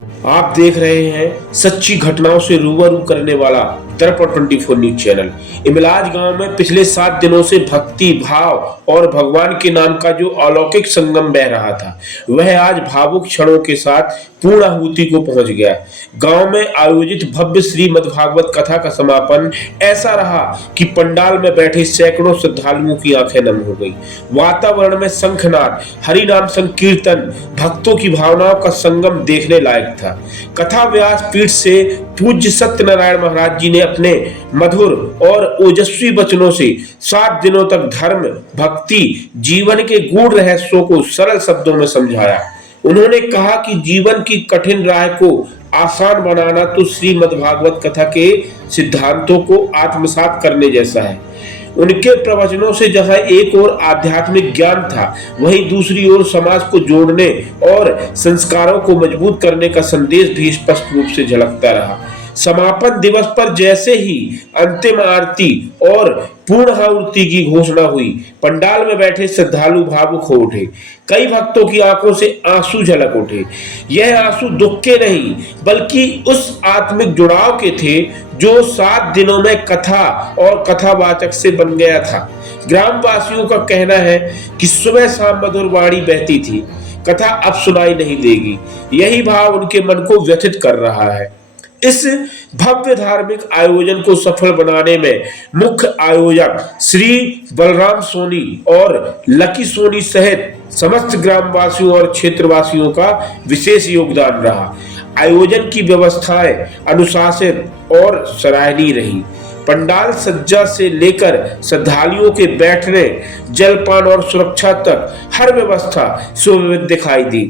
आप देख रहे हैं सच्ची घटनाओं से रूबरू करने वाला दर्पण 24 न्यूज चैनल। इमलाज गांव में पिछले 7 दिनों से भक्ति भाव और भगवान के नाम का जो अलौकिक संगम बह रहा था, वह आज भावुक क्षणों के साथ पूर्णाहुति को पहुंच गया। गांव में आयोजित भव्य श्रीमद्भागवत कथा का समापन ऐसा रहा कि पंडाल में बैठे सैकड़ों श्रद्धालुओं की आंखें नम हो गई। वातावरण में शंखनाद, हरिनाम संकीर्तन, भक्तों की भावनाओं का संगम देखने लायक था। कथा व्यास पीठ से पूज्य सत्यनारायण महाराज जी ने अपने मधुर और ओजस्वी वचनों से 7 दिनों तक धर्म, भक्ति, जीवन के गूढ़ रहस्यों को सरल शब्दों में समझाया। उन्होंने कहा कि जीवन की कठिन राह को आसान बनाना तो श्रीमद्भागवत कथा के सिद्धांतों को आत्मसात करने जैसा है। उनके प्रवचनों से जहां एक ओर आध्यात्मिक ज्ञान था, वहीं दूसरी ओर समाज को जोड़ने और संस्कारों को मजबूत करने का संदेश भी स्पष्ट रूप से झलकता रहा। समापन दिवस पर जैसे ही अंतिम आरती और पूर्णाहुति की घोषणा हुई, पंडाल में बैठे श्रद्धालु भावुक हो उठे। कई भक्तों की आंखों से आंसू झलक उठे। यह आंसू दुख के नहीं, बल्कि उस आत्मिक जुड़ाव के थे जो 7 दिनों में कथा और कथावाचक से बन गया था। ग्रामवासियों का कहना है कि सुबह शाम मधुर वाणी बहती थी, कथा अब सुनाई नहीं देगी। यही भाव उनके मन को व्यथित कर रहा है। इस भव्य धार्मिक आयोजन को सफल बनाने में मुख्य आयोजक श्री बलराम सोनी और लकी सोनी सहित समस्त ग्रामवासियों और क्षेत्रवासियों का विशेष योगदान रहा। आयोजन की व्यवस्थाएं अनुशासित और सराहनीय रही। पंडाल सज्जा से लेकर श्रद्धालुओं के बैठने, जलपान और सुरक्षा तक हर व्यवस्था सुव्यवस्थित दिखाई दी।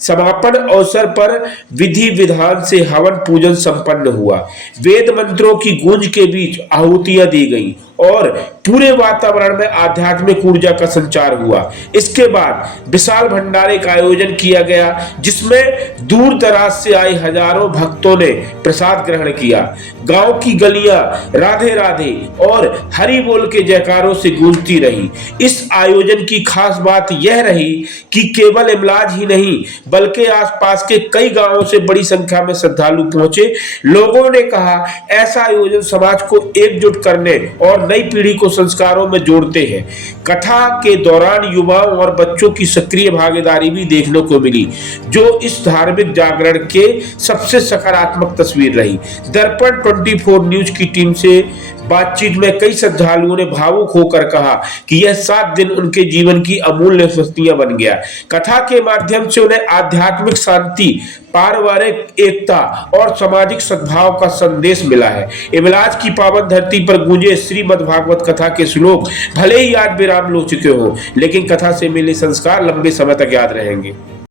समापन अवसर पर विधि विधान से हवन पूजन संपन्न हुआ। वेद मंत्रों की गूंज के बीच आहुतियां दी गई और पूरे वातावरण में आध्यात्मिक ऊर्जा का संचार हुआ। इसके बाद विशाल भंडारे का आयोजन किया गया, जिसमें दूर दराज से आए हजारों भक्तों ने प्रसाद ग्रहण किया। गांव की गलियां राधे राधे और हरि बोल के जयकारों से गूंजती रही। इस आयोजन की खास बात यह रही कि केवल इमलाज ही नहीं, बल्कि आसपास के कई गांवों से बड़ी संख्या में श्रद्धालु पहुंचे। लोगों ने कहा, ऐसा आयोजन समाज को एकजुट करने और नई पीढ़ी को संस्कारों में जोड़ते हैं। कथा के दौरान युवाओं और बच्चों की सक्रिय भागीदारी भी देखने को मिली, जो इस धार्मिक जागरण के सबसे सकारात्मक तस्वीर रही। दर्पण 24 न्यूज की टीम से बातचीत में कई श्रद्धालुओं ने भावुक होकर कहा कि यह 7 दिन उनके जीवन की अमूल्य स्मृतियां बन गया। कथा के माध्यम से उन्हें आध्यात्मिक शांति, पारिवारिक एकता और सामाजिक सद्भाव का संदेश मिला है। इमलाज की पावन धरती पर गूंजे श्रीमद्भागवत कथा के श्लोक भले ही आज विराम हो चुके हों, लेकिन कथा से मिले संस्कार लंबे समय तक याद रहेंगे।